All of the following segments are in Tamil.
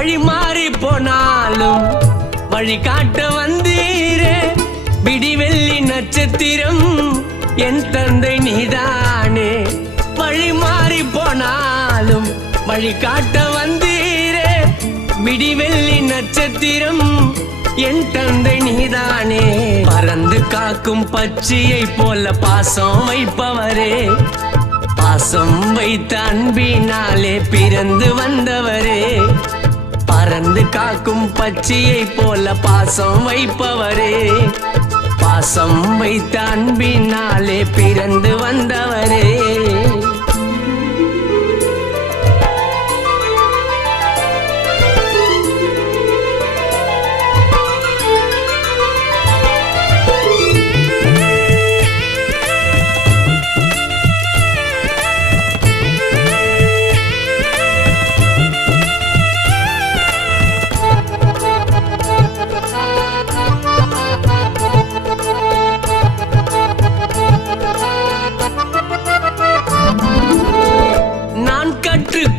வழி மாறி போனாலும் வழி காட்ட வந்தீரே. விடிவெள்ளி நட்சத்திரம் என் தந்தை நீதானே. வழி மாறி போனாலும் வழி காட்ட வந்தீரே. விடிவெள்ளி நட்சத்திரம் என் தந்தை நீதானே. பறந்து காக்கும் பச்சையை போல பாசம் வைப்பவரே. பாசம் வைத்த அன்பினாலே பிறந்து வந்தவரே. பறந்து காக்கும் பச்சையை போல பாசம் வைப்பவரே. பாசம் வைத்த அன்பினாலே பிறந்து வந்தவரே.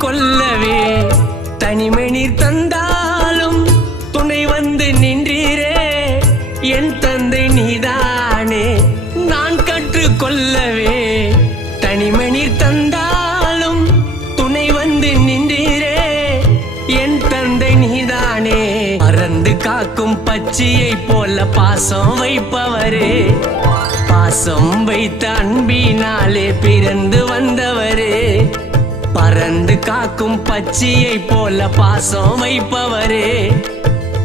கொல்லவே தனிமை நீர் தந்தாலும் துணை வந்து நின்றீரே. என் தந்தை நீதானே. நான் கற்றுக்கொள்ளவே தனிமை நீர் தந்தாலும் துணை வந்து நின்றீரே. என் தந்தை நீதானே. பறந்து காக்கும் பச்சையை போல பாசம் வைப்பவரே. பாசம் வைத்த அன்பினாலே பிறந்து வந்தவரே. பறந்து காக்கும் பச்சையை போல பாசம் வைப்பவரே.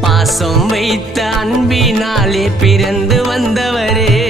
பாசம் வைத்த அன்பினாலே பிறந்து வந்தவரே.